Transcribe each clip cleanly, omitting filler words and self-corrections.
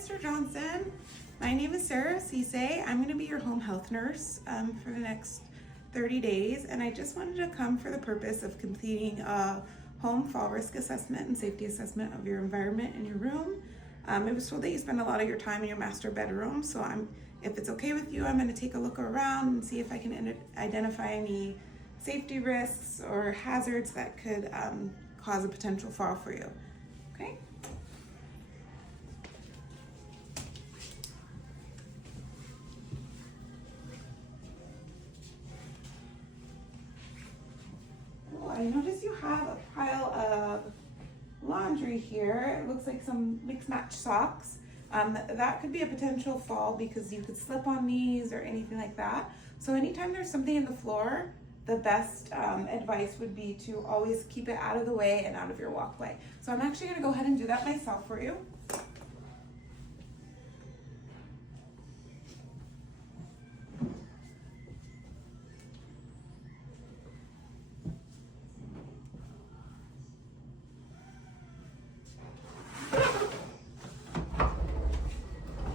Mr. Johnson. My name is Sesay. I'm going to be your home health nurse for the next 30 days, and I just wanted to come for the purpose of completing a home fall risk assessment and safety assessment of your environment and your room. It was told that you spend a lot of your time in your master bedroom, so if it's okay with you, I'm going to take a look around and see if I can identify any safety risks or hazards that could cause a potential fall for you. Okay? I notice you have a pile of laundry here. It looks like some mixed match socks. That could be a potential fall because you could slip on these or anything like that. So anytime there's something in the floor, the best advice would be to always keep it out of the way and out of your walkway. So I'm actually gonna go ahead and do that myself for you.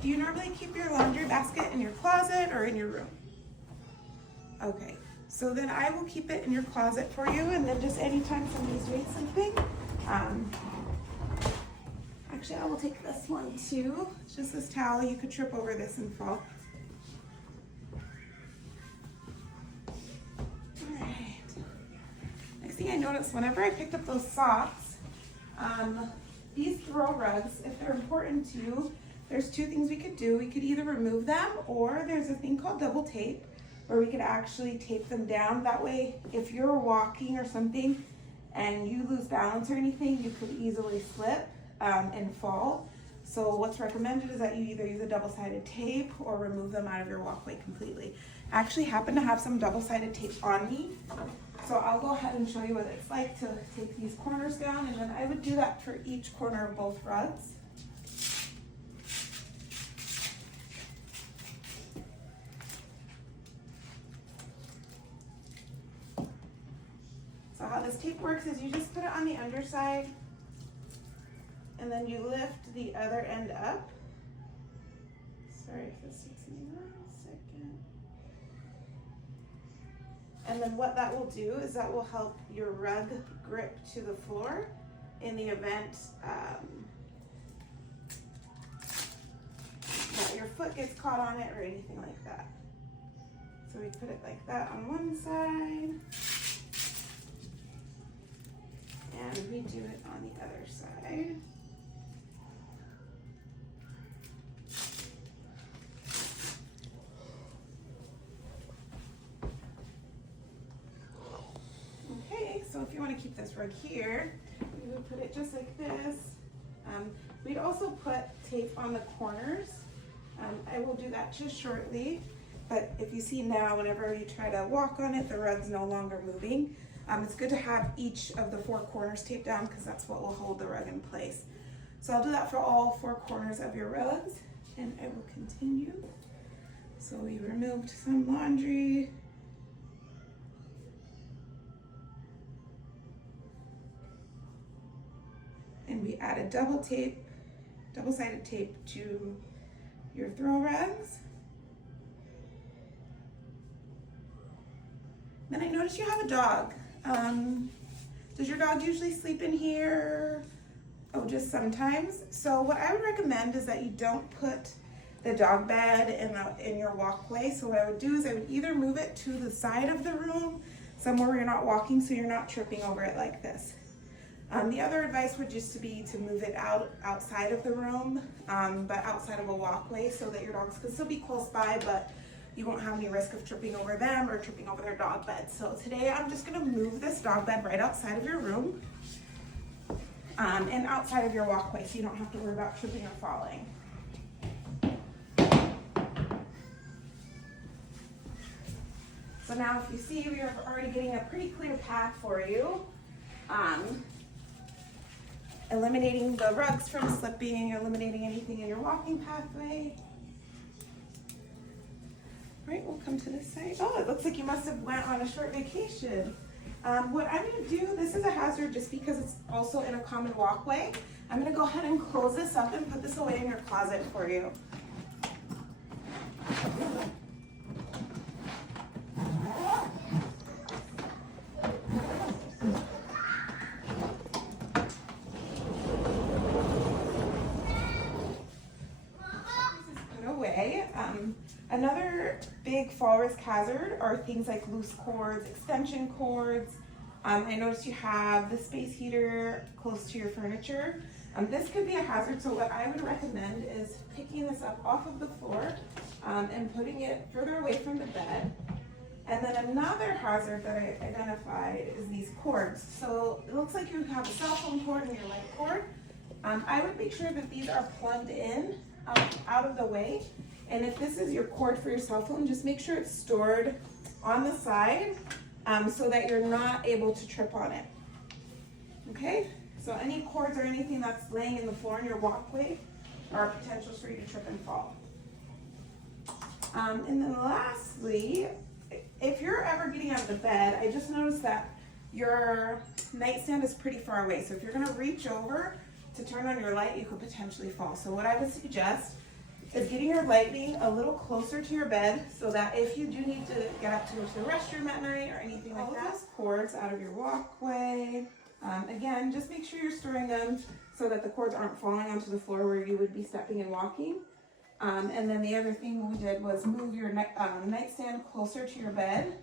Do you normally keep your laundry basket in your closet or in your room? Okay, so then I will keep it in your closet for you, and then just anytime somebody's doing something, actually I will take this one too. It's just this towel. You could trip over this and fall. All right. Next thing I noticed, whenever I picked up those socks, these throw rugs, if they're important to you, there's two things we could do. We could either remove them, or there's a thing called double tape where we could actually tape them down. That way, if you're walking or something and you lose balance or anything, you could easily slip and fall. So what's recommended is that you either use a double-sided tape or remove them out of your walkway completely. I actually happen to have some double-sided tape on me, so I'll go ahead and show you what it's like to take these corners down, and then I would do that for each corner of both rugs. So how this tape works is you just put it on the underside and then you lift the other end up. Sorry if this takes me 1 second. And then what that will do is that will help your rug grip to the floor in the event that your foot gets caught on it or anything like that. So we put it like that on one side. And we do it on the other side. Okay, so if you want to keep this rug here, we would put it just like this. We'd also put tape on the corners. I will do that just shortly, but if you see now, whenever you try to walk on it, the rug's no longer moving. It's good to have each of the 4 corners taped down because that's what will hold the rug in place. So I'll do that for all 4 corners of your rugs, and I will continue. So we removed some laundry. And we added double-sided tape to your throw rugs. Then I noticed you have a dog. Does your dog usually sleep in here? Oh, just sometimes. So what I would recommend is that you don't put the dog bed in your walkway. So what I would do is I would either move it to the side of the room, somewhere where you're not walking so you're not tripping over it like this. The other advice would just be to move it outside of the room, but outside of a walkway so that your dogs can still be close by, but you won't have any risk of tripping over them or tripping over their dog bed. So today I'm just gonna move this dog bed right outside of your room and outside of your walkway so you don't have to worry about tripping or falling. So now if you see, we are already getting a pretty clear path for you. Eliminating the rugs from slipping, eliminating anything in your walking pathway. All right, we'll come to this side. Oh, it looks like you must have went on a short vacation. What I'm gonna do, this is a hazard just because it's also in a common walkway. I'm gonna go ahead and close this up and put this away in your closet for you. Another big fall risk hazard are things like loose cords, extension cords. I noticed you have the space heater close to your furniture. This could be a hazard, so what I would recommend is picking this up off of the floor and putting it further away from the bed. And then another hazard that I identified is these cords. So it looks like you have a cell phone cord and your light cord. I would make sure that these are plugged in out of the way. And if this is your cord for your cell phone, just make sure it's stored on the side so that you're not able to trip on it. Okay? So any cords or anything that's laying in the floor in your walkway are potentials for you to trip and fall. And then lastly, if you're ever getting out of the bed, I just noticed that your nightstand is pretty far away. So if you're gonna reach over to turn on your light, you could potentially fall. So what I would suggest is getting your lighting a little closer to your bed so that if you do need to get up to go to the restroom at night or anything like that, those cords out of your walkway. Again, just make sure you're storing them so that the cords aren't falling onto the floor where you would be stepping and walking. And then the other thing we did was move your nightstand closer to your bed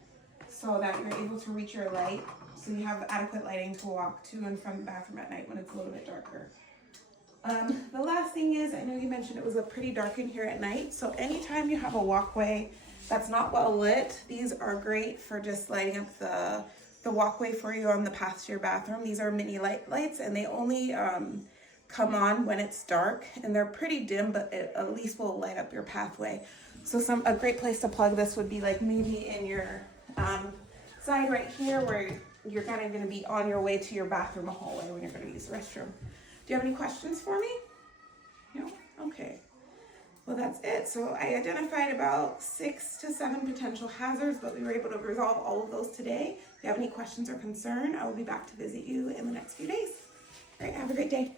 so that you're able to reach your light so you have adequate lighting to walk to and from the bathroom at night when it's a little bit darker. The last thing is, I know you mentioned it was a pretty dark in here at night, so anytime you have a walkway that's not well lit, these are great for just lighting up the walkway for you on the path to your bathroom. These are mini lights and they only come on when it's dark, and they're pretty dim, but it at least will light up your pathway. So a great place to plug this would be like maybe in your side right here where you're kind of going to be on your way to your bathroom or hallway when you're going to use the restroom. Do you have any questions for me? No? Okay. Well, that's it. So I identified about 6 to 7 potential hazards, but we were able to resolve all of those today. If you have any questions or concern, I will be back to visit you in the next few days. All right, have a great day.